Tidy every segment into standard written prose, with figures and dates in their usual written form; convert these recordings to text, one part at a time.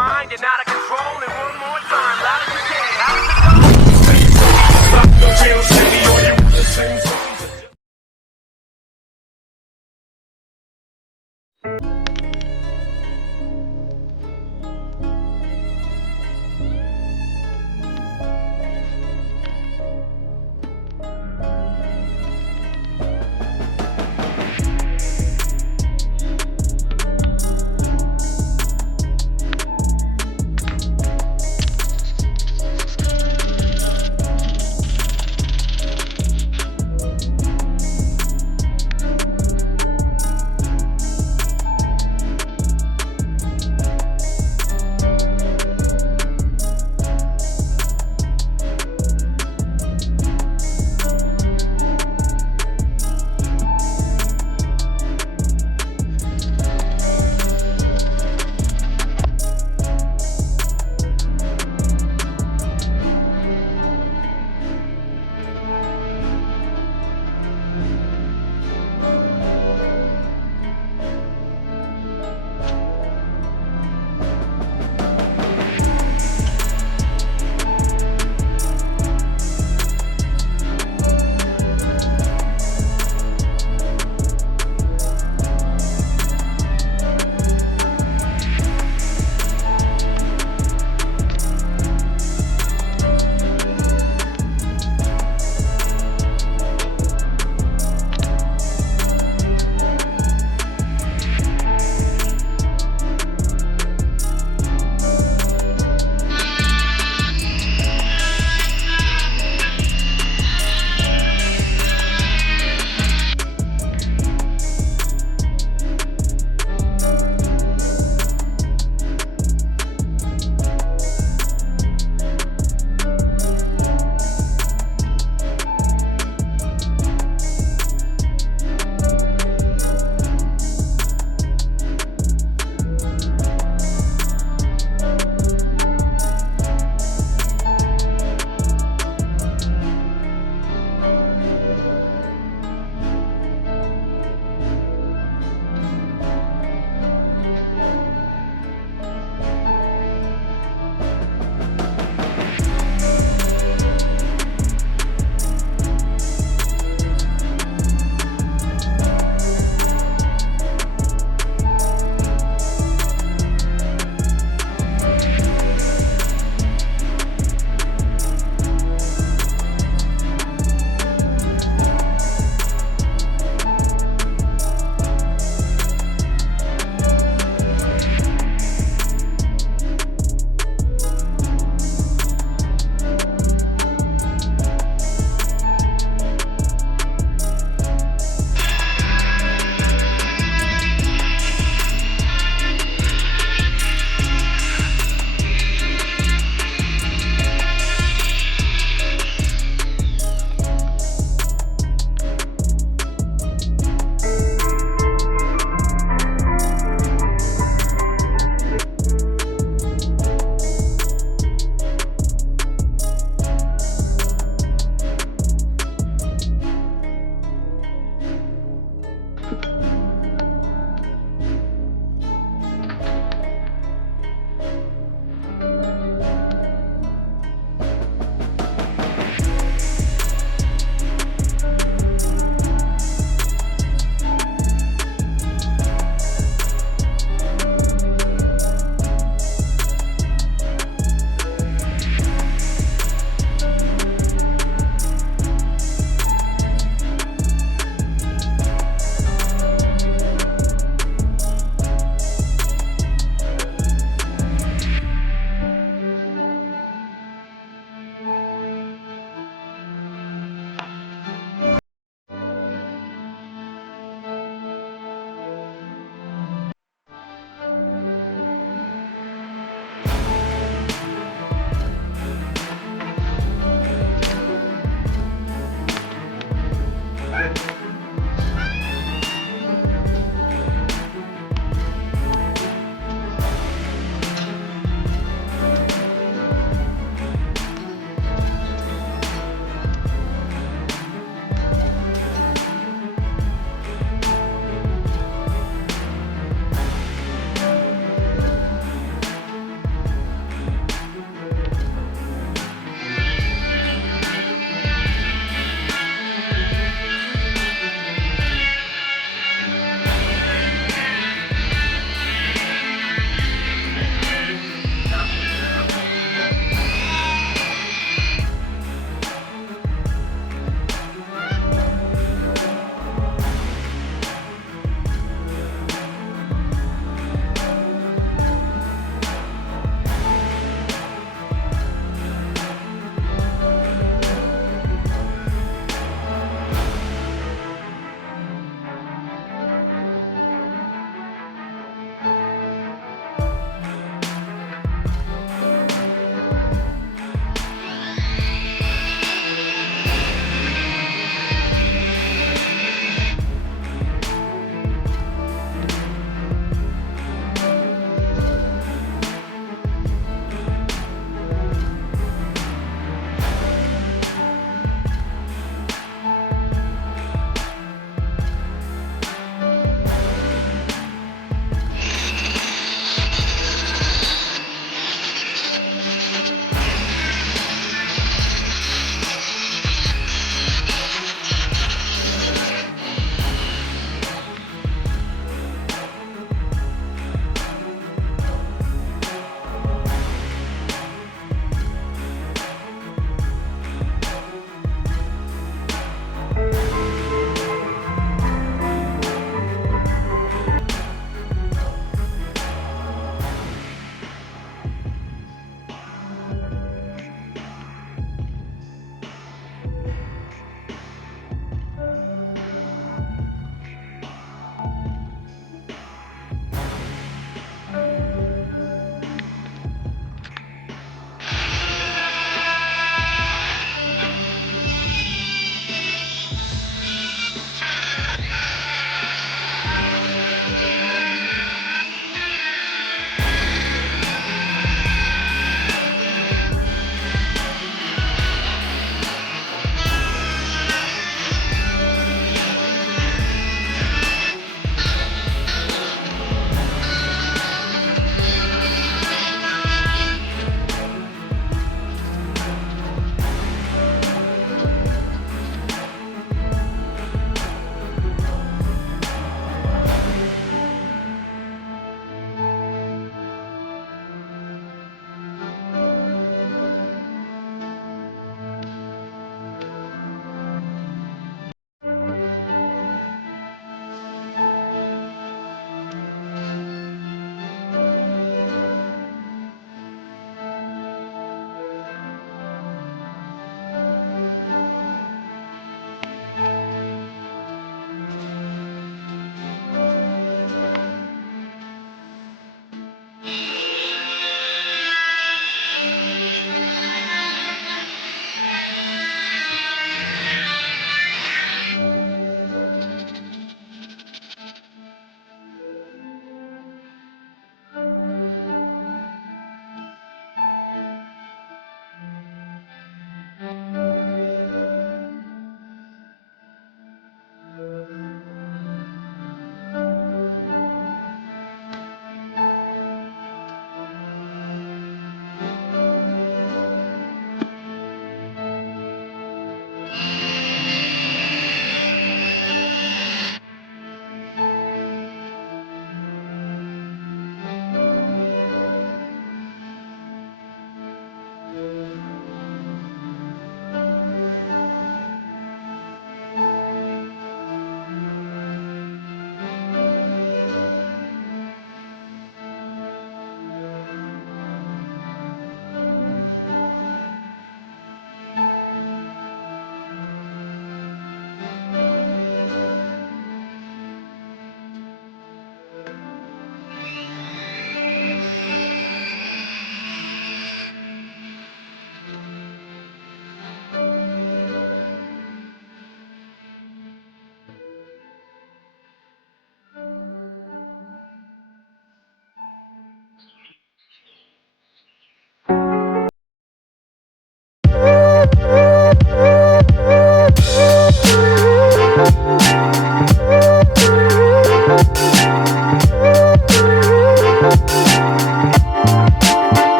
mind, you're not a control. And one more time, loud as you can. How does it go? Stop the real city, or you listen to.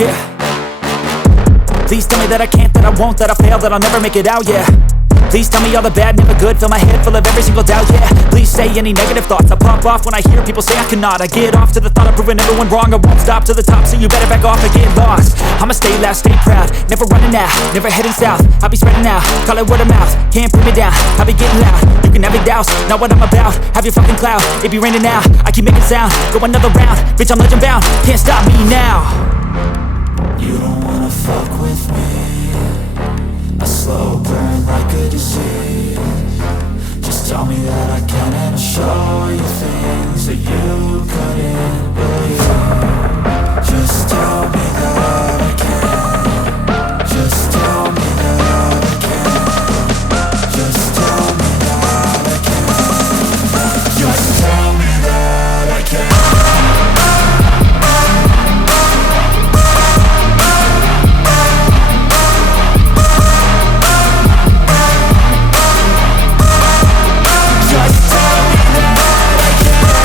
Yeah. Please tell me that I can't, that I won't, that I fail, that I'll never make it out, yeah. Please tell me all the bad, never good, fill my head full of every single doubt, yeah. Please say any negative thoughts, I pop off when I hear people say I cannot. I get off to the thought of proving everyone wrong, I won't stop to the top, so you better back off and get lost. I'ma stay loud, stay proud, never running out, never heading south. I'll be spreading out, call it word of mouth, can't put me down, I'll be getting loud. You can have your doubts, not what I'm about, have your fucking cloud, it be raining now, I keep making sound, go another round, bitch I'm legend bound, can't stop me now. You don't wanna fuck with me, a slow burn like a disease. Just tell me that I can and I'll show you things that you could